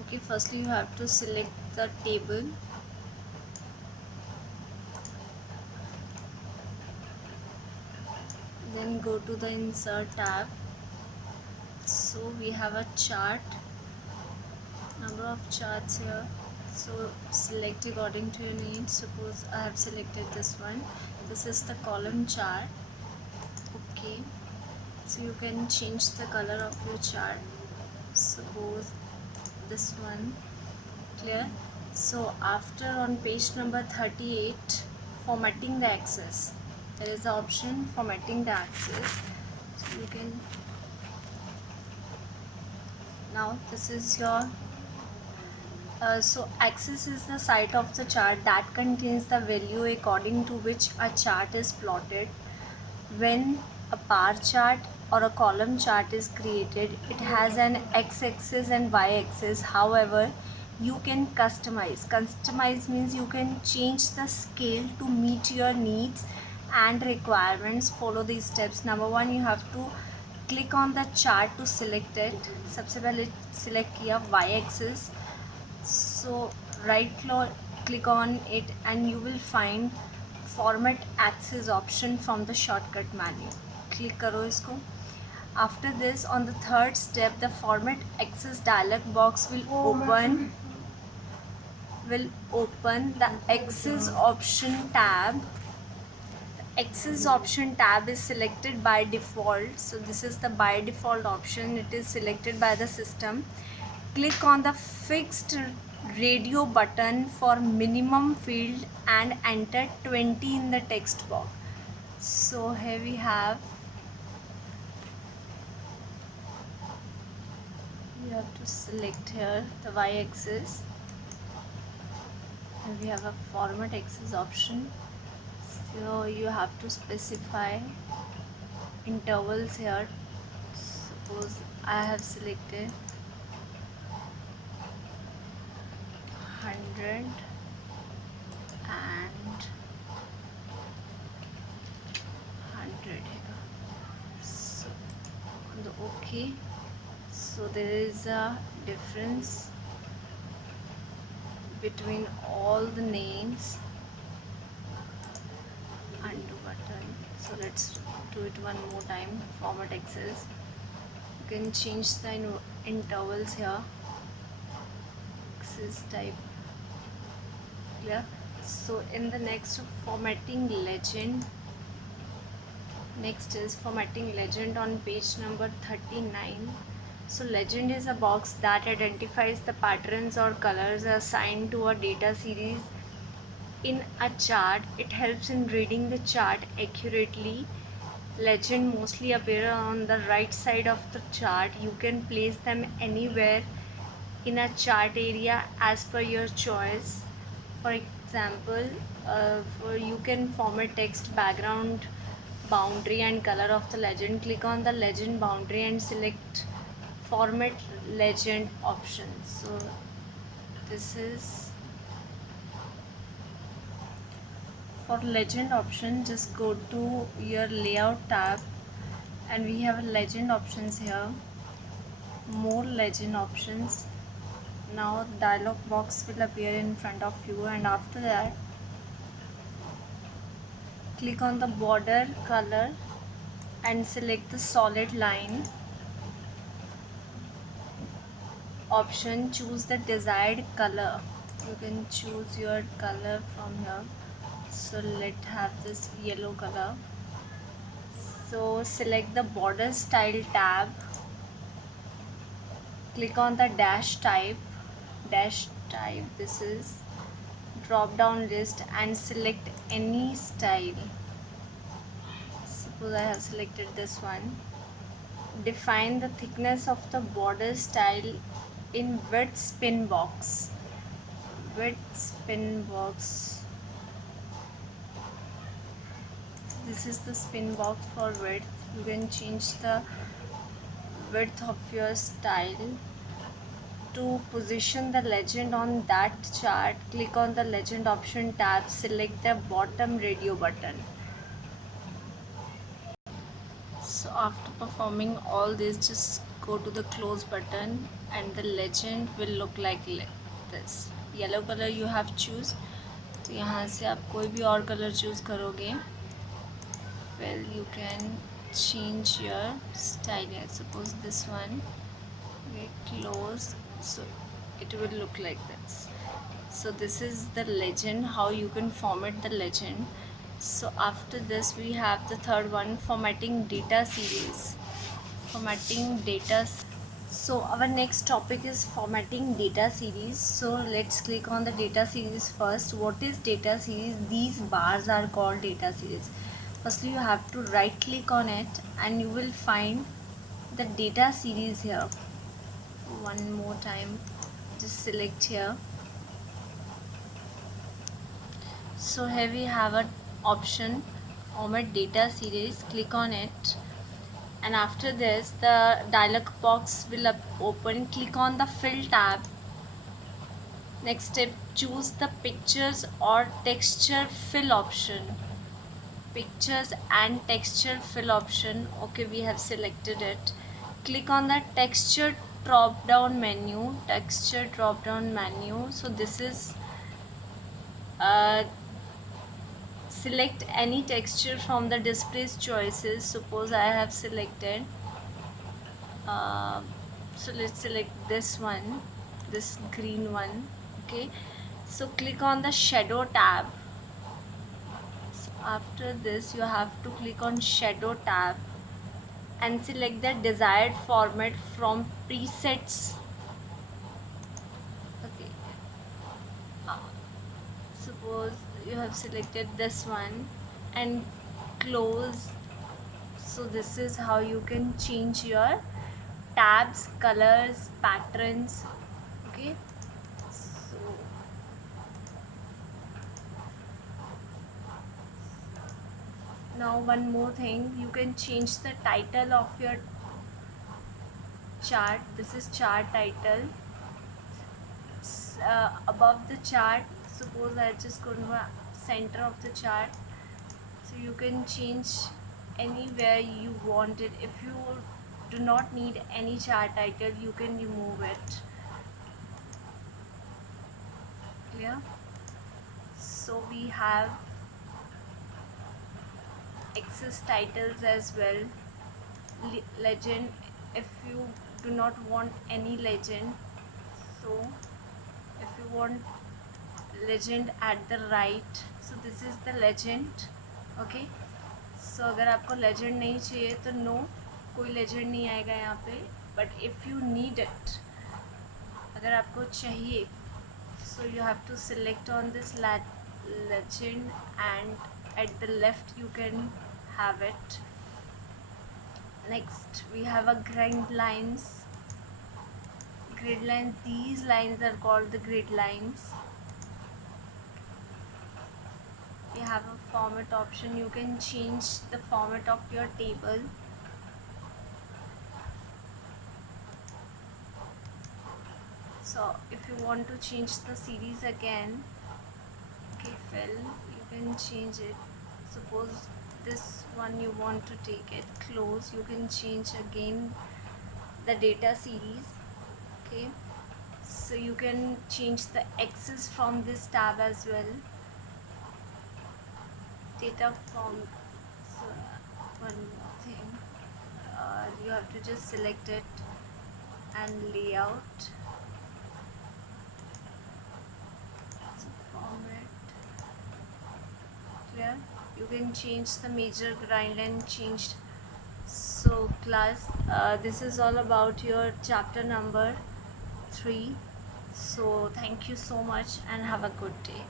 Okay, firstly you have to select the table. Then go to the insert tab. So we have a chart, number of charts here. So select according to your needs. Suppose I have selected this one. This is the column chart. Okay, so you can change the color of your chart. Suppose this one. Clear? So after on page number 38, formatting the axis, there is the option formatting the axis. So you can, now this is your so axis is the side of the chart that contains the value according to which a chart is plotted. When a bar chart or a column chart is created, it has an x-axis and y-axis. However, you can customize. Customize means you can change the scale to meet your needs and requirements. Follow these steps. Number one, you have to click on the chart to select it. सबसे पहले select किया y-axis. So right click on it and you will find format axis option from the shortcut menu. Click करो इसको. After this, on the third step, the format axis dialog box will open the axis option tab. Axis option tab is selected by default, so this is the by default option. It is selected by the system. Click on the fixed radio button for minimum field and enter 20 in the text box. So here we have, you have to select here the y-axis and we have a format axis option. So you have to specify intervals here. Suppose I have selected 100 and 100 here. So on the OK, so there is a difference between all the names. Undo button. So let's do it one more time. Format axis. You can change the intervals here. Axis type. Clear? So in the next, formatting legend. Next is formatting legend on page number 39. So legend is a box that identifies the patterns or colors assigned to a data series in a chart. It helps in reading the chart accurately. Legend mostly appear on the right side of the chart. You can place them anywhere in a chart area as per your choice. For example, you can format text, background, boundary and color of the legend. Click on the legend boundary and select format legend option. So this is for legend option. Just go to your layout tab and we have legend options here, more legend options. Now dialog box will appear in front of you and after that click on the border color and select the solid line option. Choose the desired color. You can choose your color from here. So let's have this yellow color. So select the border style tab, click on the dash type. This is drop down list and select any style. Suppose I have selected this one. Define the thickness of the border style in width spin box. This is the spin box for width. You can change the width of your style. To position the legend on that chart, click on the legend option tab, select the bottom radio button. So after performing all this, just go to the close button and the legend will look like this. Yellow colour you have choose, तो यहाँ से आप कोई भी और colour choose करोगे. Well, you can change your style. Suppose this one, okay, close, so it will look like this. So this is the legend, how you can format the legend. So after this we have the third one, formatting data series. Formatting data. So our next topic is formatting data series. So let's click on the data series first. What is data series? These bars are called data series. Firstly, you have to right click on it and you will find the data series here. One more time, just select here. So here we have an option, format data series. Click on it, and after this the dialog box will open. Click on the fill tab. Next step, choose the pictures or texture fill option. Pictures and texture fill option. Okay, we have selected it. Click on the texture drop down menu. Texture drop down menu. So this is select any texture from the display's choices. Suppose I have selected so let's select this one, this green one. Okay, so click on the shadow tab. So after this you have to click on shadow tab and select the desired format from presets. Okay, suppose you have selected this one and close. So this is how you can change your tabs, colors, patterns. Okay, so now one more thing, you can change the title of your chart. This is chart title. Above the chart, suppose I just go to the center of the chart, so you can change anywhere you want it. If you do not need any chart title, you can remove it. Clear? So we have access titles as well. Legend, if you do not want any legend, so if you want legend at the right, so this is the legend. Okay, so अगर आपको legend नहीं चाहिए तो no, कोई legend नहीं आएगा यहाँ पे. But if you need it, अगर आपको चाहिए, so you have to select on this legend and at the left you can have it. Next we have a grid lines. Grid lines, these lines are called the grid lines. We have a format option. You can change the format of your table. So if you want to change the series again, okay, fill, you can change it. Suppose this one you want to take it, close, you can change again the data series. Okay, so you can change the axis from this tab as well. Data form. So one more thing, you have to just select it and layout. So format. Clear? You can change the major grind and change. So class, this is all about your chapter number 3. So thank you so much and have a good day.